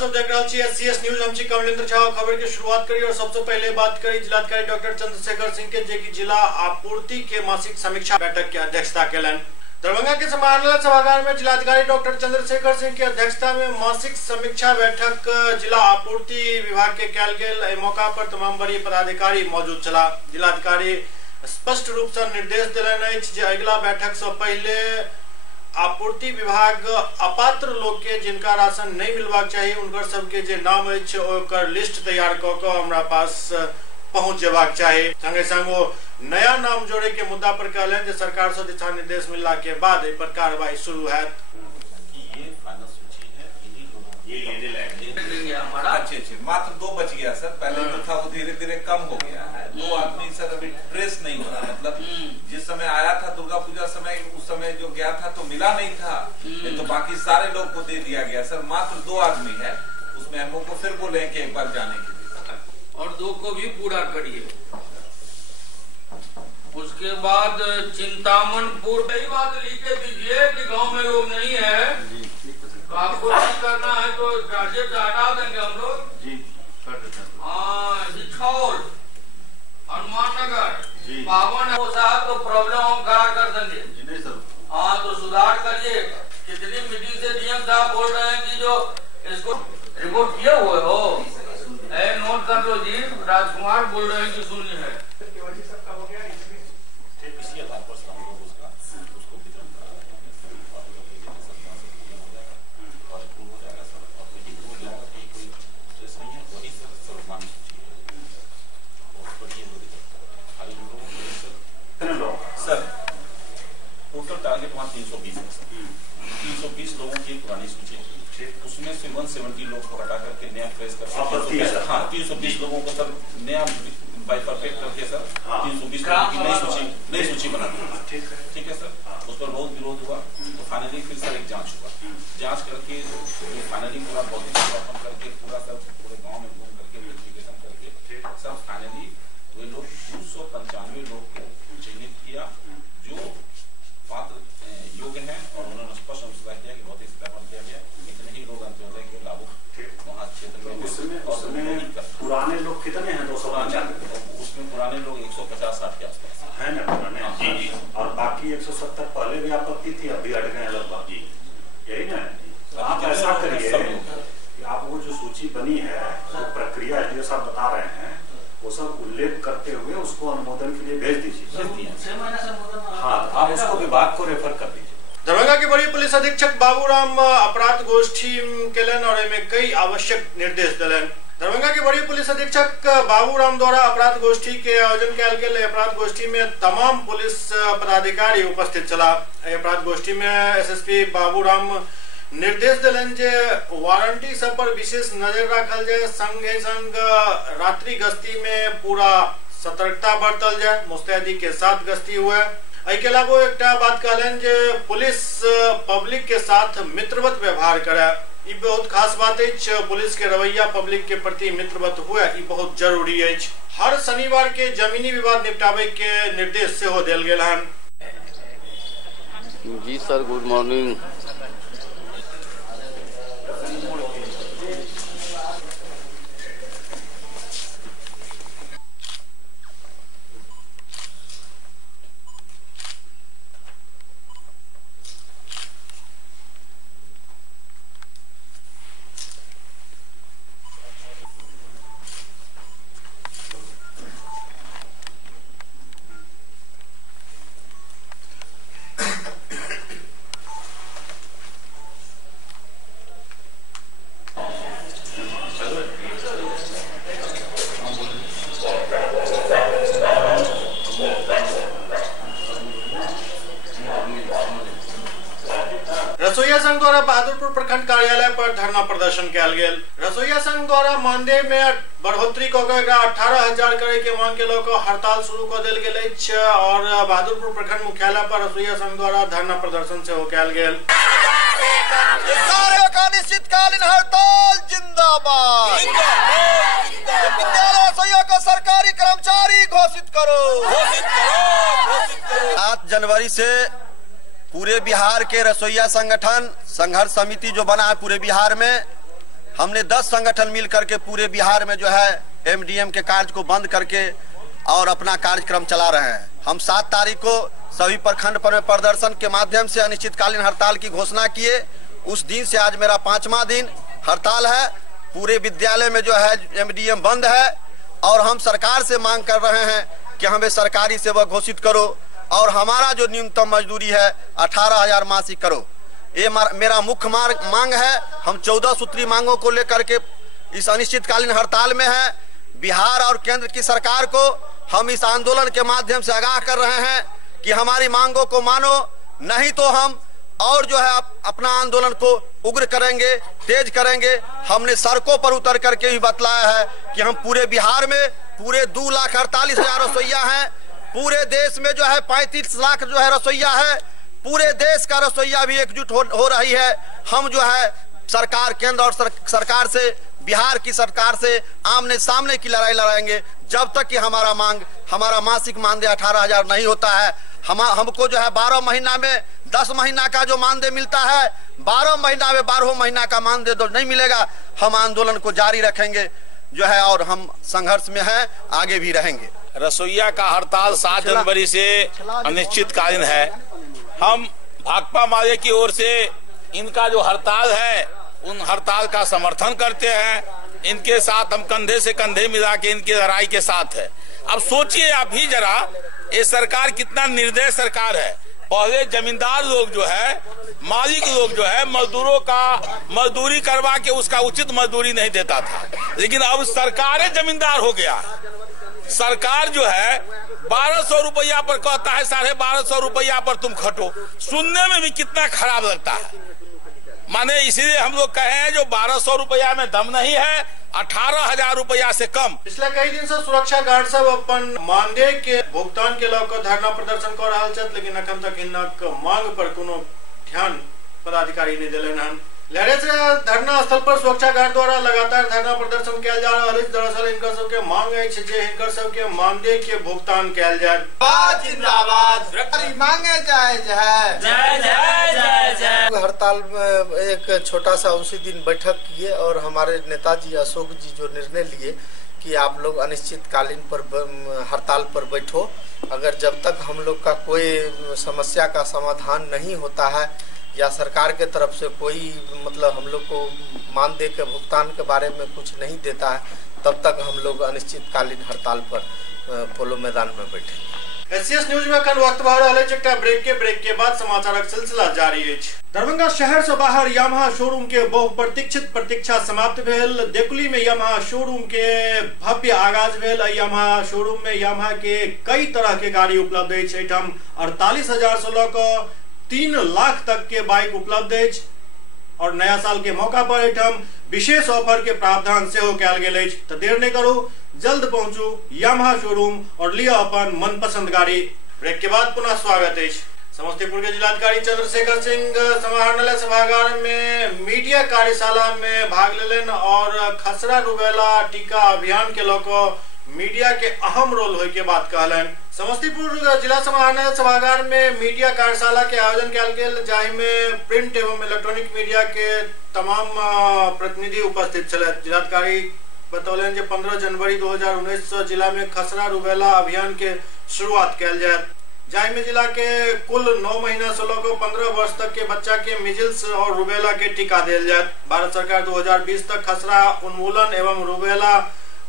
सब देख रहे हैं एससीएस न्यूज। हम कमलेंद्र झा खबर की शुरुआत करी और सबसे पहले बात करी जिलाधिकारी डॉक्टर चंद्रशेखर सिंह के जेकी जिला आपूर्ति के मासिक समीक्षा बैठक की अध्यक्षता केलन। दरभंगा के समाहरणालय सभागार में जिलाधिकारी डॉक्टर चंद्रशेखर सिंह की अध्यक्षता में मासिक समीक्षा बैठक जिला आपूर्ति विभाग के कयल गेल। मौका पर तमाम बड़ी पदाधिकारी मौजूद चला। जिलाधिकारी स्पष्ट रूप से निर्देश दिलन जे अगला बैठक से पहले आपूर्ति विभाग अपात्र लोग के जिनका राशन नहीं मिलवाक चाहिए उनकर सबके जे नाम ओकर लिस्ट तैयार क के हमरा पास पहुंच जेबाक चाहिए। संगे संग वो नया नाम जोड़े के मुद्दा पर कहलन जे सरकार से दिशा निर्देश मिलला के बाद एहि पर कार्रवाई शुरू हैत। अच्छे मात्र 2 बच गया सर। पहले जो था वो धीरे धीरे कम हो गया है। 2 आदमी सर अभी ट्रेस नहीं हो रहा। मतलब जिस समय आया था दुर्गा पूजा समय, उस समय जो गया था तो मिला नहीं था, नहीं तो बाकी सारे लोग को दे दिया गया सर। मात्र 2 आदमी है उसमें। हम लोग को फिर बोले कि एक बार जाने के लिए और 2 को भी पूरा करिए। उसके बाद चिंतामणपुर यही बात लिख के दीजिए कि गांव में लोग नहीं है, आपको नहीं करना है तो चार्जेस हटा देंगे हम लोग जी। हाँ, हनुमान नगर 52 साहब तो प्रॉब्लम हम खड़ा कर देंगे जी। नहीं सर, हाँ तो सुधार करिए। कितनी मीटिंग से डीएम साहब बोल रहे हैं कि जो इसको रिपोर्ट किए हुए हो नोट कर लो जी। राजकुमार बोल रहे हैं कि शून्य है। सर टोटल टारगेट वहाँ 320 है सर। 320 लोगों की पुरानी सूची, उसमें से 170 लोग को हटा करके नया फ्रेश कर हाँ 320 लोगों को सर नया बाइफरकेट करके सर 320 लोगों की नई सूची बना दी। ठीक है सर। उस पर बहुत विरोध हुआ तो फाइनली फिर सर एक जांच हुआ। जांच करके फाइनली पूरा भौतिक सत्यापन करके पूरा सर पूरे गाँव में घूम करके वेरिफिकेशन करके सर फाइनली वे लोग 295 लोग को चिन्हित किया जो पात्र योग्य हैं और उन्होंने स्पष्ट अनुसार किया कि भौतिक सत्यापन किया गया। इतने ही लोग अंत्योदय के लाभुक वहाँ क्षेत्र में और पुराने लोग कितने हैं? 295। उसमें पुराने लोग 150-60 के आसपास है ना पुराने जी। और बाकी 170 पहले भी आपत्ति थी, अभी हट गए लगभग जी। यही ना आप ऐसा करिए कि आप वो जो सूची बनी है जो प्रक्रिया एसडीओ साहब बता रहे हैं वो सब उल्लेख करते हुए उसको अनुमोदन के लिए भेज दीजिए। हाँ, आप उसको विभाग को रेफर कर दीजिए। दरभंगा के बड़ी पुलिस अधीक्षक बाबूराम अपराध गोष्ठी केलन और इनमें कई आवश्यक निर्देश दिलन। दरभंगा के बड़ी पुलिस अधीक्षक बाबूराम द्वारा अपराध गोष्ठी के आयोजन कयल गेल। अपराध गोष्ठी में तमाम पुलिस पदाधिकारी उपस्थित चला। अपराध गोष्ठी में एसएसपी बाबूराम निर्देश दिलन जे वारंटी सब पर विशेष नजर रखल जाए, संगे संग रात्रि गश्ती में पूरा सतर्कता बरतल जाए, मुस्तैदी के साथ गश्ती हुए। के अलावा एक बात कहलन जे पुलिस पब्लिक के साथ मित्रवत व्यवहार करे। ये बहुत खास बात है। पुलिस के रवैया पब्लिक के प्रति मित्रवत हुए ये बहुत जरूरी है। हर शनिवार के जमीनी विवाद निपटावे के निर्देश से हो दिल गेल हन। जी सर, गुड मॉर्निंग। रसोईया संघ द्वारा बहादुरपुर प्रखंड कार्यालय पर धरना प्रदर्शन कयल गेल। रसोईया संघ द्वारा मानदेय में बढ़ोतरी क के 18,000 करे के मांग के लेकर हड़ताल शुरू कर देल गेल अछि और बहादुरपुर प्रखंड मुख्यालय पर रसोईया संघ द्वारा धरना प्रदर्शन से कयल गेल। अनिश्चितकालीन हड़ताल जिंदाबाद। विद्यालय रसोइयों को सरकारी कर्मचारी घोषित करो। 7 जनवरी से पूरे बिहार के रसोइया संगठन संघर्ष समिति जो बना है पूरे बिहार में हमने 10 संगठन मिल करके पूरे बिहार में जो है एमडीएम के कार्य को बंद करके और अपना कार्यक्रम चला रहे हैं। हम 7 तारीख को सभी प्रखंड पर में प्रदर्शन के माध्यम से अनिश्चितकालीन हड़ताल की घोषणा किए। उस दिन से आज मेरा 5वां दिन हड़ताल है। पूरे विद्यालय में जो है एमडीएम बंद है और हम सरकार से मांग कर रहे हैं कि हमें सरकारी सेवा घोषित करो और हमारा जो न्यूनतम मजदूरी है 18,000 मासिक करो। ये मेरा मुख्य मांग है। हम 14 सूत्री मांगों को लेकर के इस अनिश्चितकालीन हड़ताल में है। बिहार और केंद्र की सरकार को हम इस आंदोलन के माध्यम से आगाह कर रहे हैं कि हमारी मांगों को मानो, नहीं तो हम और जो है अपना आंदोलन को उग्र करेंगे, तेज करेंगे। हमने सड़कों पर उतर करके भी बतलाया है कि हम पूरे बिहार में पूरे 2,48,000 रसोइया हैं। पूरे देश में जो है 35 लाख जो है रसोइया है। पूरे देश का रसोइया भी एकजुट हो रही है। हम जो है सरकार, केंद्र और सरकार से, बिहार की सरकार से आमने सामने की लड़ाई लड़ाएंगे जब तक कि हमारा मासिक मानदेय 18,000 नहीं होता है। हमको जो है 12 महीना में 10 महीना का जो मानदेय मिलता है, 12 महीना में 12 महीना का मानदेय तो नहीं मिलेगा। हम आंदोलन को जारी रखेंगे जो है और हम संघर्ष में हैं, आगे भी रहेंगे। रसोइया का हड़ताल 7 जनवरी से अनिश्चितकालीन है। हम भाकपा माले की ओर से इनका जो हड़ताल है उन हड़ताल का समर्थन करते हैं। इनके साथ हम कंधे से कंधे मिला के इनकी लड़ाई के साथ है। अब सोचिए आप ही जरा, ये सरकार कितना निर्दयी सरकार है। पहले जमींदार लोग जो है, मालिक लोग जो है, मजदूरों का मजदूरी करवा के उसका उचित मजदूरी नहीं देता था, लेकिन अब सरकार जमींदार हो गया। सरकार जो है 1200 रुपया पर कहता है 1250 रुपया पर तुम खटो। सुनने में भी कितना खराब लगता है। माने इसीलिए हम लोग कहे हैं जो 1200 रुपया में दम नहीं है, 18,000 रुपया से कम। पिछले कई दिन से सुरक्षा गार्ड सब अपन मानदेय के भुगतान के लौकर धरना प्रदर्शन कर रहा है, लेकिन अखन तक इनक मांग पर कोनो ध्यान पदाधिकारी नहीं दिले हन। लहरे से धरना स्थल पर सुरक्षा गार्ड द्वारा लगातार धरना प्रदर्शन किया जा रहा है। दरअसल इनकर सबके मांग है जे इनकर सबके मानदेय के भुगतान किया जाए। जिंदाबाद मांगे जय हड़ताल में एक छोटा सा उसी दिन बैठक किए और हमारे नेताजी अशोक जी जो निर्णय लिए कि आप लोग अनिश्चितकालीन पर हड़ताल पर बैठो। अगर जब तक हम लोग का कोई समस्या का समाधान नहीं होता है या सरकार के तरफ से कोई मतलब हम लोग को मानदेय के भुगतान के बारे में कुछ नहीं देता है, तब तक हम लोग अनिश्चितकालीन हड़ताल पर पोलो मैदान में बैठे। एससीएस न्यूज में अखन वक्त भर रहा है। ब्रेक के बाद समाचारक सिलसिला जारी है। दरभंगा शहर से बाहर यामाहा शोरूम के बहुप्रतीक्षित प्रतीक्षा समाप्त भेल। देकुली में यामाहा शोरूम के भव्य आगाज भेल। यामाहा शोरूम में यामाहा के कई तरह के गाड़ी उपलब्ध है। 48,000 से लऽ 3 लाख तक के बाइक उपलब्ध है और नया साल के मौका पर एठम विशेष ऑफर के प्रावधान से हो कैल गेल अछि। तो देर नहीं करू, जल्द पहुंचू यामाहा शोरूम और लिया अपन मनपसंद गाड़ी। ब्रेक के बाद पुनः स्वागत है। समस्तीपुर के जिलाधिकारी चंद्रशेखर सिंह समाहरणालय सभागार में मीडिया कार्यशाला में भाग लेलन और खसरा रुबेला टीका अभियान के लोग मीडिया के अहम रोल होय के बात कहलन। समस्तीपुर जिला समाहरणालय सभागार में मीडिया कार्यशाला के आयोजन कयल गेल, जाहि में प्रिंट एवं इलेक्ट्रॉनिक मीडिया के तमाम प्रतिनिधि उपस्थित छल। जिलाधिकारी बतौलन जे 15 जनवरी 2019 से जिला में खसरा रुबेला अभियान के शुरुआत कयल जायत, जाहि में जिला के कुल 9 महीना से लेकर 15 वर्ष तक के बच्चा के मिजिल्स और रुबेला के टीका दिया जायत। भारत सरकार 2020 तक खसरा उन्मूलन एवं रुबेला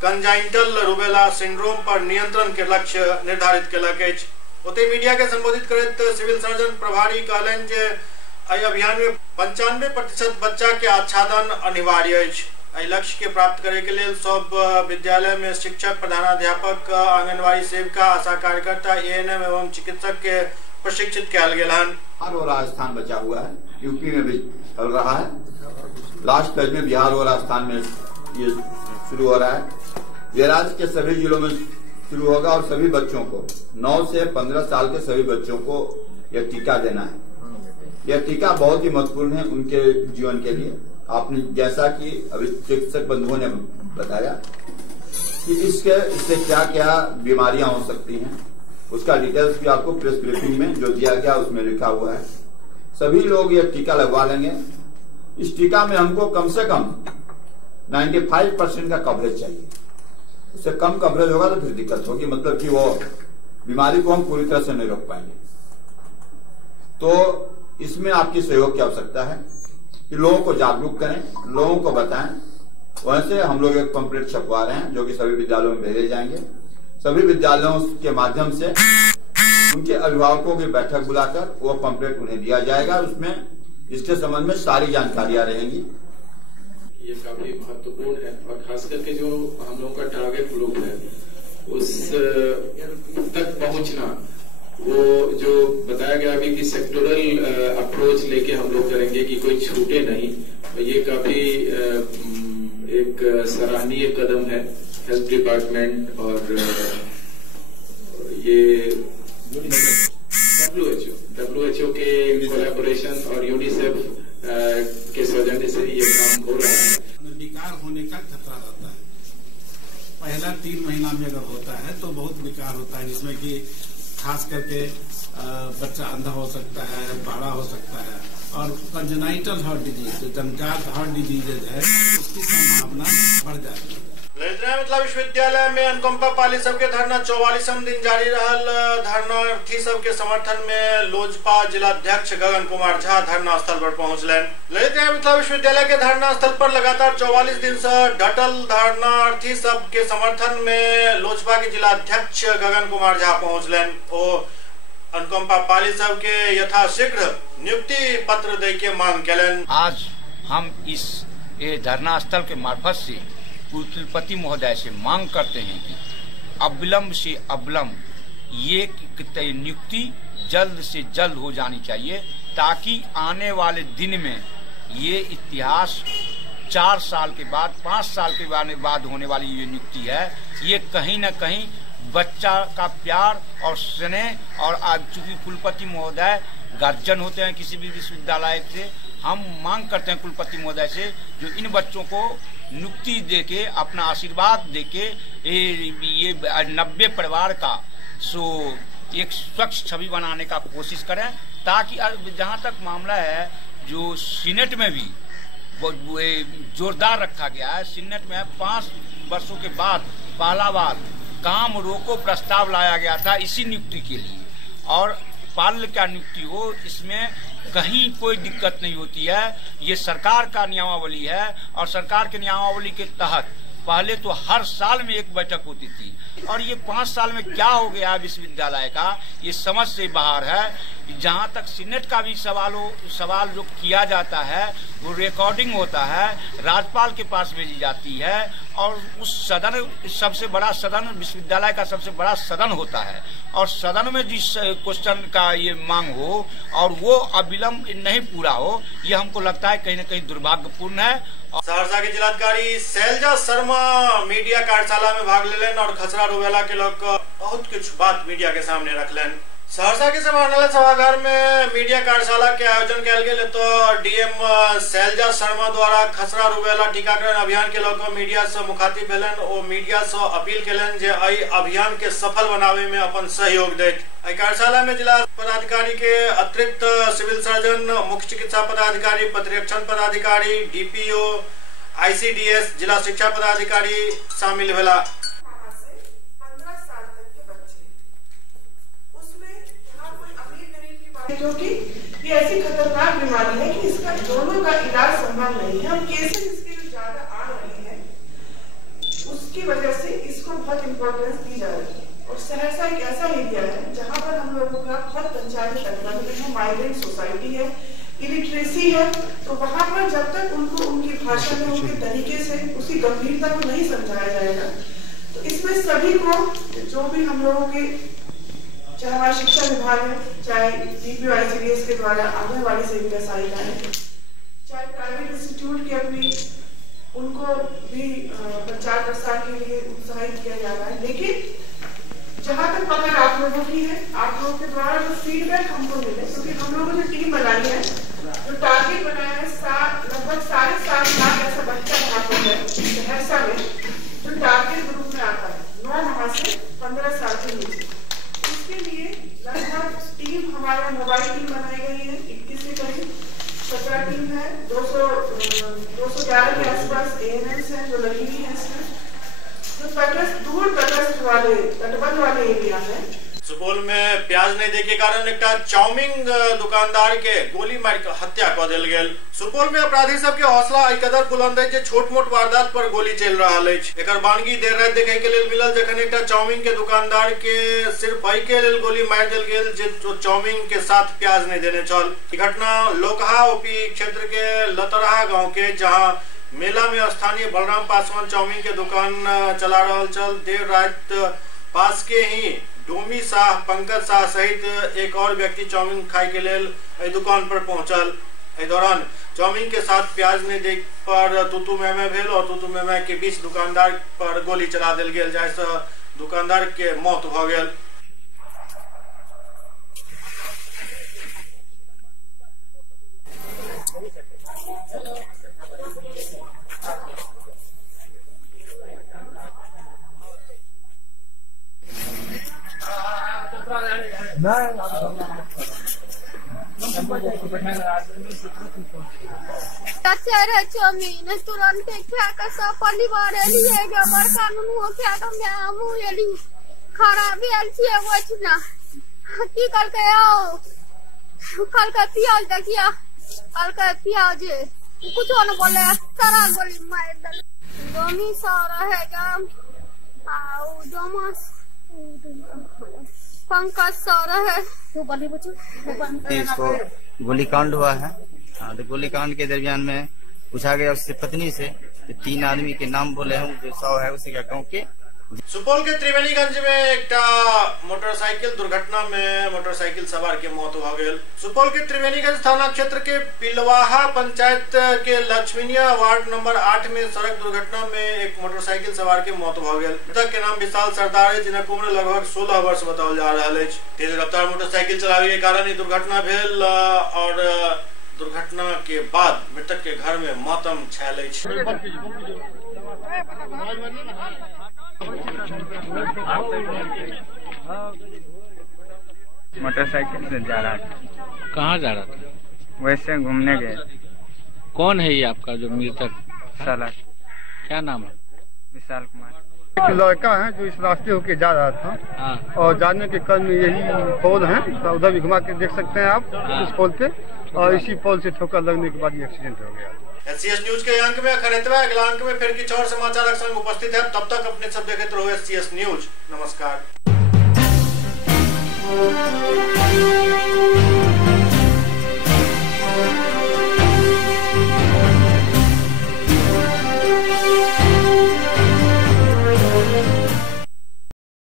कंजाइंटल रुबेला सिंड्रोम पर नियंत्रण के लक्ष्य निर्धारित केलक अछि। ओते मीडिया के संबोधित करैत सिविल सर्जन प्रभारी कहलन जे एहि अभियान में 95% बच्चा के आच्छादन अनिवार्य अछि। एहि लक्ष्य के प्राप्त करे के लिए सब विद्यालय में शिक्षक, प्रधानाध्यापक, आंगनबाड़ी सेविका, आशा कार्यकर्ता, एएनएम एवं चिकित्सक के प्रशिक्षित किया गया है। और राजस्थान बचा हुआ है, यूपी में भी चल रहा है, लास्ट फेज में बिहार और राजस्थान में ये शुरू हो रहा है। ये राज्य के सभी जिलों में शुरू होगा और सभी बच्चों को 9 से 15 साल के सभी बच्चों को यह टीका देना है। यह टीका बहुत ही महत्वपूर्ण है उनके जीवन के लिए। आपने जैसा कि अभी चिकित्सक बंधुओं ने बताया कि इससे क्या क्या बीमारियां हो सकती हैं, उसका डिटेल्स भी आपको प्रेस ब्रीफिंग में जो दिया गया उसमें लिखा हुआ है। सभी लोग यह टीका लगवा लेंगे। इस टीका में हमको कम से कम 95% का कवरेज चाहिए। उससे कम कवरेज होगा तो फिर दिक्कत होगी, मतलब कि वो बीमारी को हम पूरी तरह से नहीं रोक पाएंगे। तो इसमें आपकी सहयोग की आवश्यकता है कि लोगों को जागरूक करें, लोगों को बताएं। वैसे हम लोग एक पंपलेट छपवा रहे हैं जो कि सभी विद्यालयों में भेजे जाएंगे। सभी विद्यालयों के माध्यम से उनके अभिभावकों की बैठक बुलाकर वो पंपलेट उन्हें दिया जाएगा। उसमें इसके संबंध में सारी जानकारियां रहेंगी। ये काफी महत्वपूर्ण है और खास करके जो हम लोगों का टारगेट ग्रुप है उस तक पहुंचना, वो जो बताया गया अभी कि सेक्टोरल अप्रोच लेके हम लोग करेंगे कि कोई छूटे नहीं, ये काफी एक सराहनीय कदम है हेल्थ डिपार्टमेंट और ये WHO के कोलैबोरेशन और यूनिसेफ के सौजन्य से ये काम हो रहा है। विकार होने का खतरा रहता है। पहला 3 महीना में अगर होता है तो बहुत विकार होता है, जिसमें कि खास करके बच्चा अंधा हो सकता है, बाड़ा हो सकता है, और कंजेनाइटल हार्ट डिजीज, जो जन्मजात हार्ट डिजीजेज है, उसकी संभावना बढ़ जाती है। ललितनारायण मिथिला विश्वविद्यालय में अनुकंपा पाली सब के धरना 44वां दिन जारी रहल। धरनार्थी सब के समर्थन में लोजपा जिलाध्यक्ष गगन कुमार झा धरना स्थल पर पहुंचलन। ललितनारायण मिथिला विश्वविद्यालय के धरना स्थल पर लगातार 44 दिन से डटल धरनार्थी सब के समर्थन में लोजपा के जिलाध्यक्ष गगन कुमार झा पहुंचलन। ओ अनुकंपा पाली सब के यथाशीघ्र नियुक्ति पत्र दे के मांग कलन। आज हम इस धरना स्थल के मार्फत से कुलपति महोदय से मांग करते हैं कि अविलंब से अविलंब ये नियुक्ति जल्द से जल्द हो जानी चाहिए, ताकि आने वाले दिन में ये इतिहास 4 साल के बाद 5 साल के बाद होने वाली ये नियुक्ति है, ये कहीं न कहीं बच्चा का प्यार और स्नेह, और आज चूंकि कुलपति महोदय गार्जियन होते हैं किसी भी विश्वविद्यालय से, हम मांग करते हैं कुलपति महोदय से जो इन बच्चों को नियुक्ति देके अपना आशीर्वाद देके ये 90 परिवार का एक स्वच्छ छवि बनाने का कोशिश करें, ताकि जहां तक मामला है जो सीनेट में भी जोरदार रखा गया है। सीनेट में 5 वर्षों के बाद पहला बार काम रोको प्रस्ताव लाया गया था इसी नियुक्ति के लिए, और पाल का नियुक्ति हो, इसमें कहीं कोई दिक्कत नहीं होती है। ये सरकार का नियमावली है, और सरकार के नियमावली के तहत पहले तो हर साल में एक बैठक होती थी, और ये 5 साल में क्या हो गया विश्वविद्यालय का, ये समझ से बाहर है। जहां तक सीनेट का भी सवाल जो किया जाता है वो रिकॉर्डिंग होता है, राज्यपाल के पास भेजी जाती है, और उस सदन, सबसे बड़ा सदन विश्वविद्यालय का सबसे बड़ा सदन होता है, और सदन में जिस क्वेश्चन का ये मांग हो और वो अविलंब नहीं पूरा हो, ये हमको लगता है कहीं न कहीं दुर्भाग्यपूर्ण है। सहरसा के जिलाधिकारी शैलजा शर्मा मीडिया कार्यशाला में भाग लेलन और खसरा रूबेला के लोग बहुत कुछ बात मीडिया के सामने रखलन। सहरसा के समाहरणालय सभागार में मीडिया कार्यशाला के आयोजन कल गए, तो डीएम शैलजा शर्मा द्वारा खसरा रूबेला टीकाकरण अभियान के लोग मीडिया से मुखातिब भेलन और मीडिया से अपील कलन जे एहि अभियान के सफल बनावे में अपन सहयोग देत। कार्यशाला में जिला पदाधिकारी के अतिरिक्त सिविल सर्जन, मुख्य चिकित्सा पदाधिकारी, प्रतिरक्षण पदाधिकारी, डीपीओ, ICDS, जिला शिक्षा पदाधिकारी शामिल भेला। क्योंकि ये ऐसी खतरनाक बीमारी है कि इसका दोनों का इलाज संभव नहीं है, और केसेस इसके जो ज्यादा आ रहे हैं उसकी वजह से इसको बहुत इम्पोर्टेंस दी जा रही है। और सहरसा एक ऐसा एरिया है जहाँ पर हम लोगों का बहुत पंचायत है, माइग्रेंट सोसाइटी है, इलिटरेसी है, तो वहाँ पर जब तक उनको उनकी भाषा में उनके तरीके से उसी गंभीरता को नहीं समझाया जाएगा, तो इसमें सभी को जो भी हम लोगों के, चाहे हमारा शिक्षा विभाग है, चाहे DPO ICDS के द्वारा आंगनबाड़ी सेविका सहायिकाएं, चाहे प्राइवेट इंस्टीट्यूट के अपनी, उनको भी प्रचार प्रसार के लिए उत्साहित किया जा रहा है। लेकिन जहां तक पकड़ आप लोगों की है, आप लोगों के द्वारा जो फीडबैक हमको मिले, क्योंकि हम लोगों ने टीम बनाई है, जो टारगेट बनाया है, लगभग 7.5 लाख ऐसा बच्चा यहाँ पर है सहरसा में जो टारगेट ग्रुप में आता है 9 माह से 15 साल के नीचे। इसके लिए लगभग टीम, हमारा मोबाइल टीम बनाई गई है 21 के करीब, 17 टीम है, 200 211 के आसपास ANMs हैं जो लगी हुई है इसमें। जो दूर तटस्थ वाले तटबंध वाले एरिया है। सुपौल में प्याज नहीं दे के कारण एक चाउमिन दुकानदार के गोली मार के हत्या कर दिल गेल। सुपौल में अपराधी सब के हौसला एहि कदर बुलंद है जे छोट मोट वारदात पर गोली चल रहा है। एकर बानगी देर रात देखे के लिए मिलल जखन एक चाउमिन के दुकानदार के सिर्फ एहि के लिए गोली मार दिल गेल जे चाउमिन के साथ प्याज नहीं देने चल। घटना लोकहा ओपी क्षेत्र के लतरहा गाँव के, जहाँ मेला में स्थानीय बलराम पासवान चाउमिन के दुकान चला रहा चल। देर रात पास के ही डोमी शाह, पंकज शाह सहित एक और व्यक्ति चाउमिन खाए के लिए दुकान पर पहुंचल। इस दौरान चाउमिन के साथ प्याज नहीं देख पर तूतू मैमे भेल और तूतू मैमे के बीच दुकानदार पर गोली चला दिल गेल, जाहिसे दुकानदार के मौत भ गेल। चाउमिन तुरंत क्या का सब परिवार एलिए जे बड़का नुनु क्या का मैं हमहु एली खराब भेल छिए ओछना की कल के आओ कल का प्याज देखिया कल का प्याज कुछ न बोले सारा गोली मार दल दोमी सारा है गाम आओ दोमस पंकज सारा है तो बड़ी बच्चो इसको गोलीकांड हुआ है। तो गोलीकांड के दरमियान में पूछा गया उससे पत्नी से, 3 आदमी के नाम बोले हैं जो 100 है उसी का गाँव के। सुपौल के त्रिवेणीगंज में एक मोटरसाइकिल दुर्घटना में मोटरसाइकिल सवार के मौत हो गई। सुपौल के त्रिवेणीगंज थाना क्षेत्र के पिलवाहा पंचायत के लक्ष्मीनिया वार्ड नंबर 8 में सड़क दुर्घटना में एक मोटरसाइकिल सवार के मौत हो गई। मृतक के नाम विशाल सरदार है, जिनक उम्र लगभग 16 वर्ष बताओल जा रहा है। तेज रफ्तार मोटरसाइकिल चलावे के कारण ये दुर्घटना भेल और दुर्घटना के बाद मृतक के घर में मातम छायल। मोटरसाइकिल से जा रहा था। कहाँ जा रहा था? वैसे घूमने गए। कौन है ये आपका जो मृतक? साला। क्या नाम है? विशाल कुमार। एक लड़का है जो इस रास्ते होके जा रहा था। हाँ। और जाने के क्रम में यही पोल है, तो उधर भी घुमा के देख सकते हैं आप। हाँ। इस पोल पे, और इसी पोल से ठोकर लगने के बाद ये एक्सीडेंट हो गया। SCS न्यूज के अंक में खरीदवा अगला अंक में फिर कुछ और समाचार संग उपस्थित है। तब तक अपने सब देखते रहो SCS न्यूज। नमस्कार।